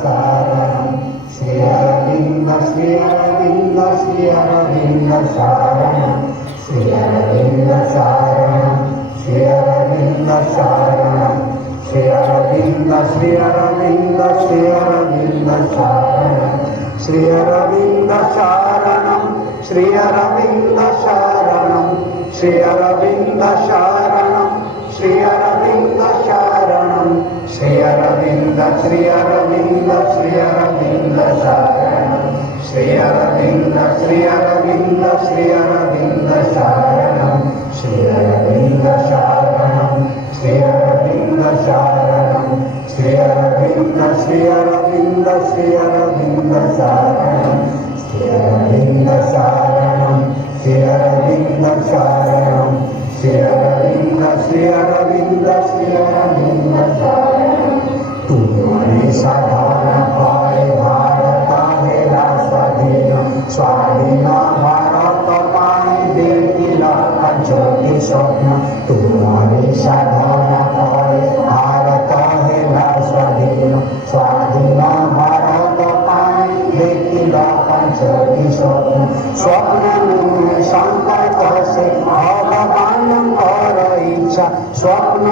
शरणं श्री अरविंद शरणं श्री अरविंद शरणं श्री अरविंद शरणं श्री अरविंद शरणं श्री अरविंद शरणं श्री अरविंद शरणं श्री अरविंद शरणं श्री अरविंद शरणं श्री अरविंद श्री अरविंद श्री अरविंद शरणं श्री अरविंद श्री अरविंद श्री अरविंद शरणं श्री अरविंद शरणं श्री अरविंद शरणं श्री अरविंद श्री अरविंद श्री अरविंद शरणं श्री अरविंद शरणं श्री अरविंद शरणं श्री अरविंद श्री अरविंद श्री अरविंद शरणं तुम्हारी साधना पाए भारत हेला स्वाधीन स्वाधीन भारत पाए देखिला ज्योति स्वप्न तुम्हारी साधना पाए भारत हेला स्वाधीन स्वाधीन भारत पाए देखिला ज्योति स्वप्न स्वप्न संकल्प से भगवान कर इच्छा स्वप्न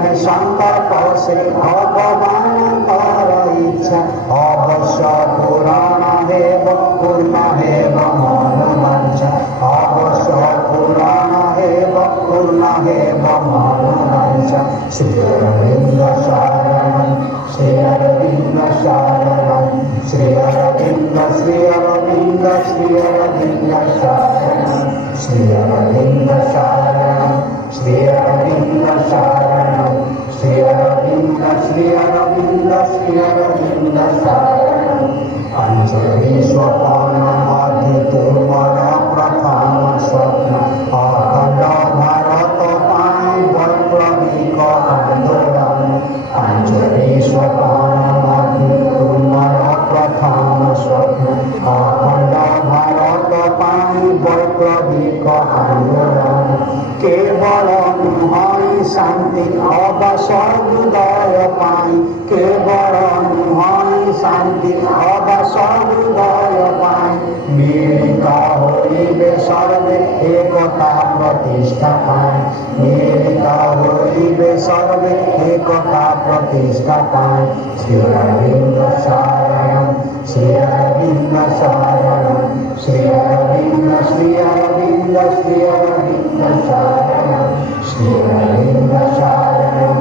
है संकल्प से भगवान कर इच्छा अवश्य पुराण हेव पूर्ण हेव मन वांछा अवश्य पुराण हेव पूर्ण हेव मन वांछा श्री अरविंद शरणं श्री अरविंद शरणं श्री अरविंद श्री अरविंद श्री अरविंद शरणं श्री अरविंद शरणं श्री अरविंद शरणं श्री अरविंद श्री अरविंद श्री अरविंद शरणं पंचमी स्वप्न मध्य तुम्हारा प्रथम स्वप्न अखंड भारत पाए वैप्लविक आंदोलन पंचमी स्वप्न मध्य तुम्हारा प्रथम स्वप्न अखंड भारत पाए वैप्लविक आंदोलन केवल नुहई शांति अवसर हृदय पाई केवल नुहई शांति अवसर हृदय पाई मिलित होइबे सर्वे एकता प्रतिष्ठा पाए मिलित होइबे सर्वे एकता प्रतिष्ठा पाए श्री अरविंद शरणं श्री अरविंद शरणं श्री अरविंद श्री अरविंद श्री अरविंद शरणं श्री अरविंद शरणं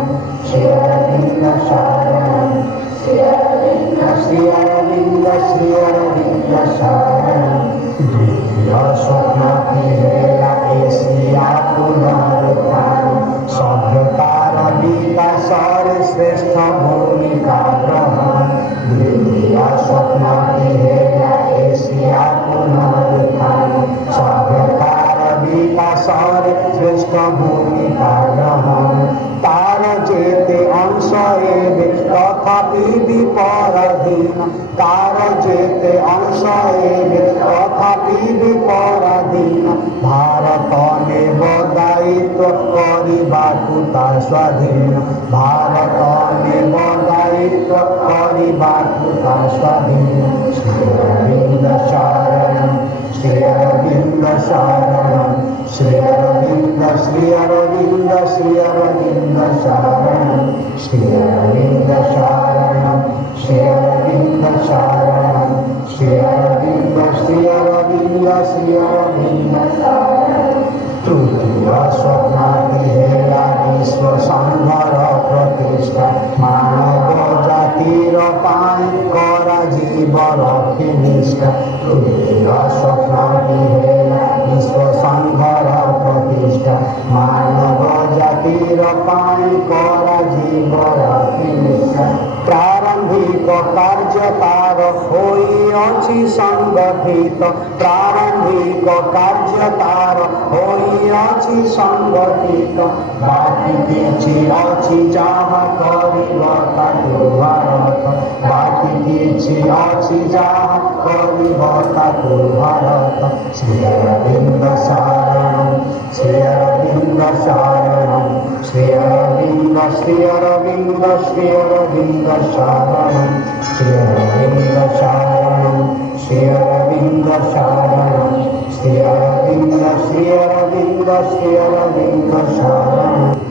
श्री अरविंद शरणं श्री अरविंद श्री अरविंद श्री अरविंद शरणं द्वितीय स्वप्न की हेला एशिया पुनरुत्थान सभ्यतार विकासर श्रेष्ठ भूमिका ग्रहण द्वितीय स्वप्न की हेला एशिया पुनरुत्थान सभ्यतार विकासर श्रेष्ठ भूमिका ग्रहण तार जेते अंश एबे तथापि विपराधीन तार जेते अंश एबे तथापि विपराधीन भारत नेब दायित्व करिबाकु ता स्वाधीन भारत नेब दायित्व करिबाकु ता स्वाधीन श्री अरविंद शरणं श्री अरविंद शरणं श्री अरविंद श्री अरविंद श्री अरविंद शरणं श्री अरविंद शरणं श्री अरविंद शरणं श्री अरविंद श्री अरविंद श्री अरविंद शरणं तृतीय स्वप्न की हेला विश्व संघर प्रतिष्ठा मानव जातिर पाई करा जीव रखी निष्ठा तृतीय स्वप्न की हेला विश्व संघर प्रतिष्ठा मानव जातिर पाई करा जीव रखी निष्ठा प्रारंभिक कार्य तार होइअछि संगठित प्रारंभिक कार्य तार होइअछि संगठित बाकी किछि अछि जाहा करिब ताकु भारत बाकी किछि अछि जाहा करिब ताकु भारत श्री अरविंद शरणं श्री अरविंद शरणं श्री अरविंद श्री अरविंद श्री अरविंद शरणं Shri Aravinda Sharanam, Shri Aravinda Sharanam, Shri Aravinda, Shri Aravinda, Shri Aravinda Sharanam.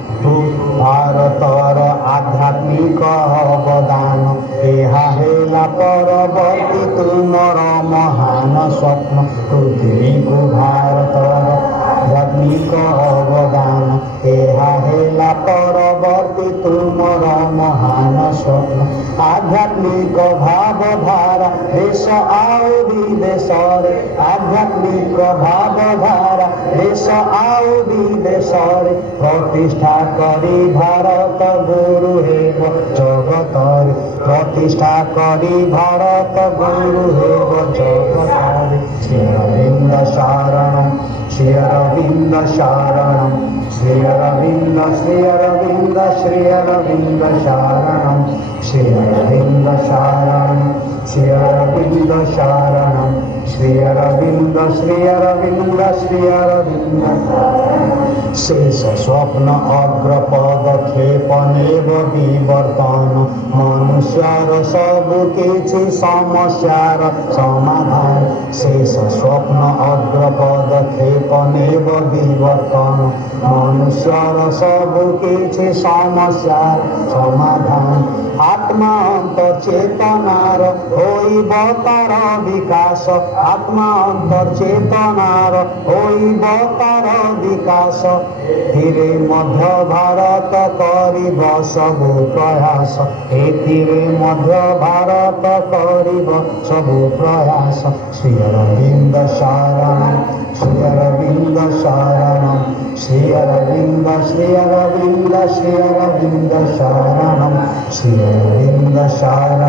ভারতর আধ্যাত্মিক অবদান এহা হেলা পরবর্তী তুমর মহান স্বপ্ন পৃথিবীକୁ ভারতর আধ্যাত্মিক অবদান এহা হেলা পরবর্তী তুমর মহান স্বপ্ন আধ্যাত্মিক ভাবধারা দেশ আও বিদেশরে আধ্যাত্মিক ভাবধারা দেশ আও বিদেশরে প্রতিষ্ঠা করি ভারত গুরু হেব জগতরে প্রতিষ্ঠা করি ভারত গুরু হেব জগতরে শ্রী অরবিন্দ শরণম শ্রী অরবিন্দ শরণম শ্রী অরবিন্দ শ্রী অরবিন্দ শ্রী অরবিন্দ শরণম শ্রী অরবিন্দ শরণম শ্রী অরবিন্দ শরণম শ্রী অরবিন্দ শ্রী অরবিন্দ শ্রী অরবিন্দ শেষ স্বপ্ন অগ্র পদক্ষেপ নেব বিবর্তন মনুষ্যর সবু কিছু সমস্যার সমাধান শেষ স্বপ্ন অগ্র পদক্ষেপ নেব বিবর্তন মনুষ্যর সবু কিছু সমস্যার সমাধান আত্মা অন্তর চেতনার হইব তার বিকাশ আত্মা অন্তর চেতনার হইব তার বিকাশ এଥିରେ ମଧ୍ୟ ଭାରତ କରିବ ସବୁ ପ୍ରୟାସ ଏଥିରେ ମଧ୍ୟ ଭାରତ କରିବ ସବୁ ପ୍ରୟାସ ଶ୍ରୀ ଅରବିନ୍ଦ ଶରଣମ୍ ଶ୍ରୀ ଅରବିନ୍ଦ ଶରଣମ୍ ଶ୍ରୀ ଅରବିନ୍ଦ ଶ୍ରୀ ଅରବିନ୍ଦ ଶ୍ରୀ ଅରବିନ୍ଦ ଶରଣମ୍ ଶ୍ରୀ ଅରବିନ୍ଦ ଶରଣମ୍